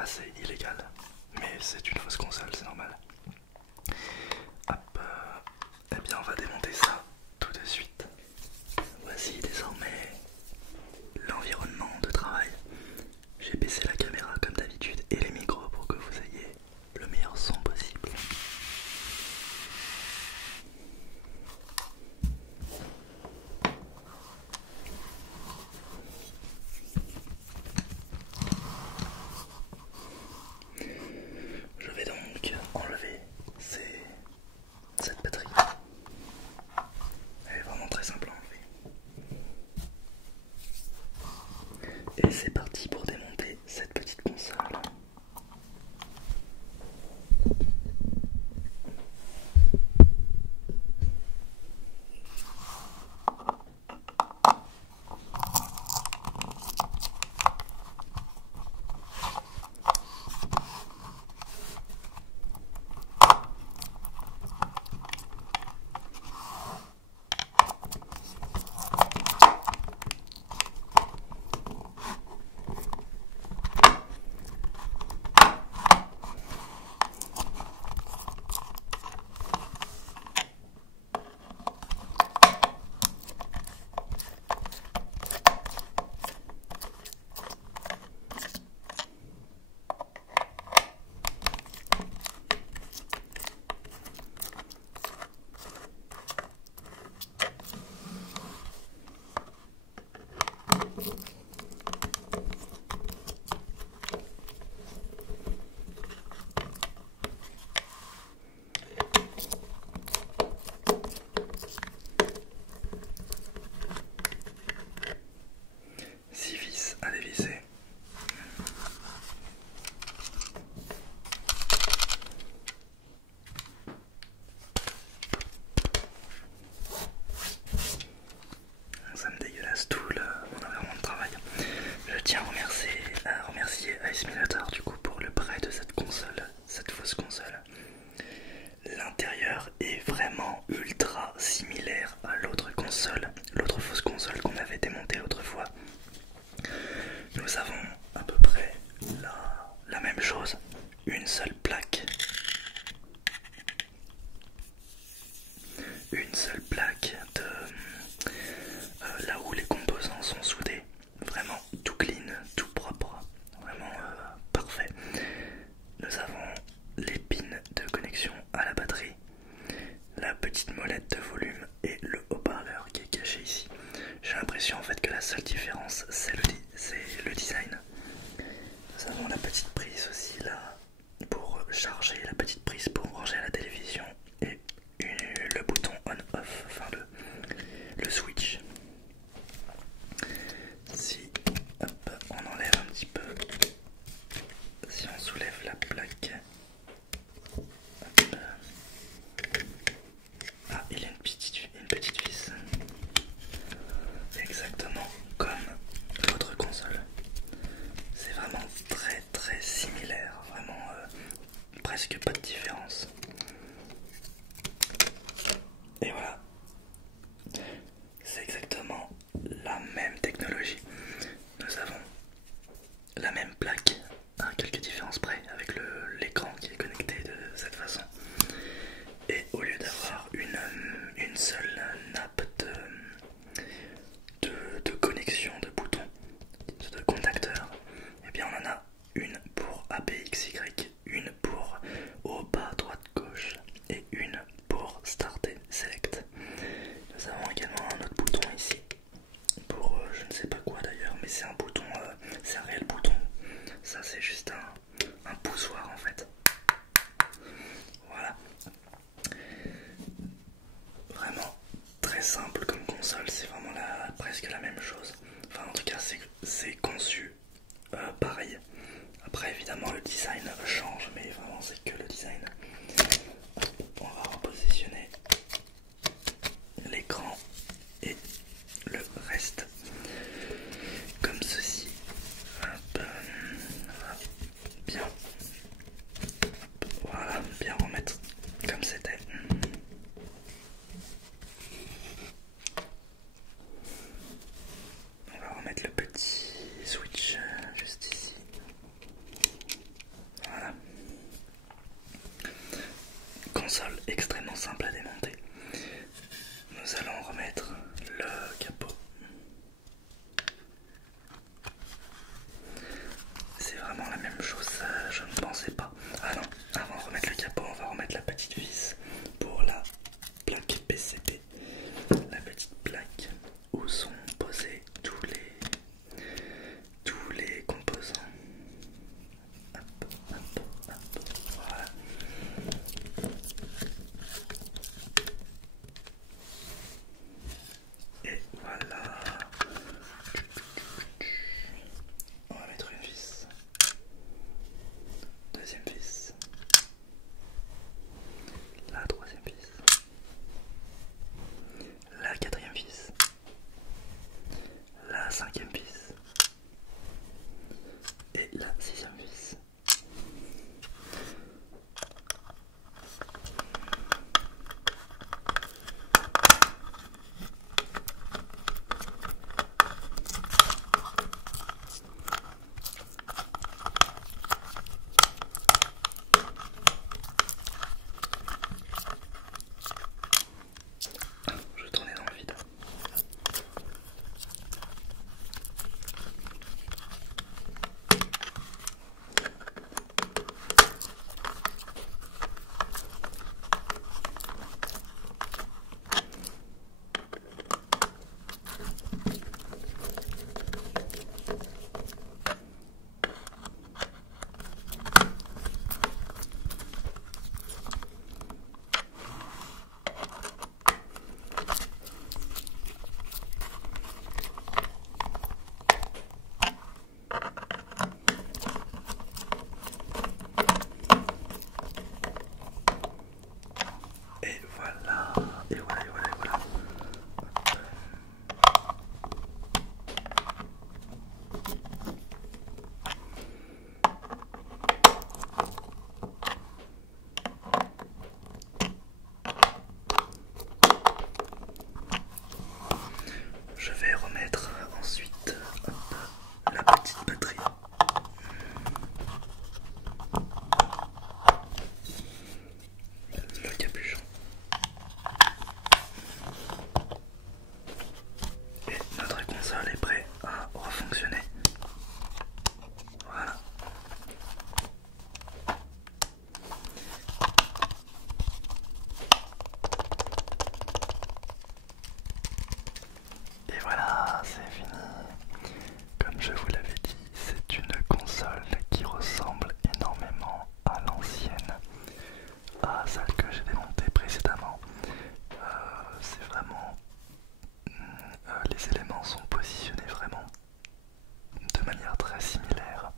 assez illégal. Mais c'est une fausse console, c'est normal. Hop, eh bien on va démonter ça tout de suite. Voici désormais l'environnement de travail. J'ai baissé la caméra comme d'habitude et les micros pour que vous ayez le meilleur son possible. Je vais donc enlever cette batterie. Elle est vraiment très simple à enlever. Et c'est parti pour démonter cette petite console. À dévisser. Ça me dégueulasse tout mon environnement de travail. Je tiens à remercier Ice Minator du coup pour le prêt de cette console, cette fausse console. L'intérieur est vraiment ultra similaire à l'autre console, l'autre fausse console qu'on avait démontée l'autre fois. Nous avons à peu près la même chose, une seule plaque. Une seule plaque de là où les composants sont soudés. Vraiment tout clean, tout propre, vraiment parfait. Nous avons les pins de connexion à la batterie, la petite molette de volume et le haut-parleur qui est caché ici. J'ai l'impression en fait que la seule différence c'est le design. Nous avons la petite prise aussi là pour charger, la petite prise pour brancher à la télévision et le bouton on-off, enfin le switch. Si hop, on enlève un petit peu, si on soulève la plaque, hop. Ah, il y a une petite vis, exactement comme l'autre console. C'est vraiment très très similaire, vraiment presque pas de différence. Et voilà, c'est exactement la même technologie. Nous avons la même plaque, à quelques différences près, avec l'écran qui est connecté de cette façon. Et au lieu d'avoir une seule nappe de connexion, de boutons, de contacteurs, et bien on en a une pour APXY, une pour haut, bas, droite, gauche et une pour Start et Select. Nous avons également un autre bouton ici pour je ne sais pas quoi d'ailleurs, mais c'est un bouton, c'est un réel bouton. Ça c'est juste un poussoir en fait. Voilà. Vraiment très simple comme console, c'est vraiment presque la même chose. Enfin en tout cas c'est conçu pareil. Après évidemment le design change, mais vraiment c'est que le design. On va repositionner l'écran et le reste comme ceci. Hop. Bien. Voilà, bien remettre comme c'était. On va remettre le petit switch console extrêmement simple à démonter. Nous allons remettre le capot. C'est vraiment la même chose, je ne pensais pas. Ah non, avant de remettre le capot, on va remettre la petite vis pour la plaque PCB. La petite plaque où sont posés tous les composants. Hop, hop, hop, voilà. Et voilà. On va mettre une vis. Deuxième vis. La troisième vis. La quatrième vis. La cinquième vis. Et la sixième vis. Je vais tourner dans le vide. Et voilà, et voilà, et voilà, et voilà. Je vais remettre ensuite la petite batterie. Le capuchon. Et notre console est prête à refonctionner. Voilà. Et voilà, c'est fini. Comme je vous l'avais dit, c'est une console qui ressemble énormément à l'ancienne, à celle que j'ai démontée précédemment. C'est vraiment... les éléments sont positionnés vraiment de manière très similaire.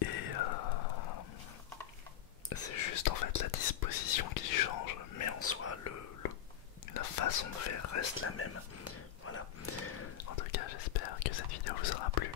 Et c'est juste en fait la disposition qui change, mais en soi la façon de faire reste la même. Voilà. En tout cas, j'espère que cette vidéo vous aura plu.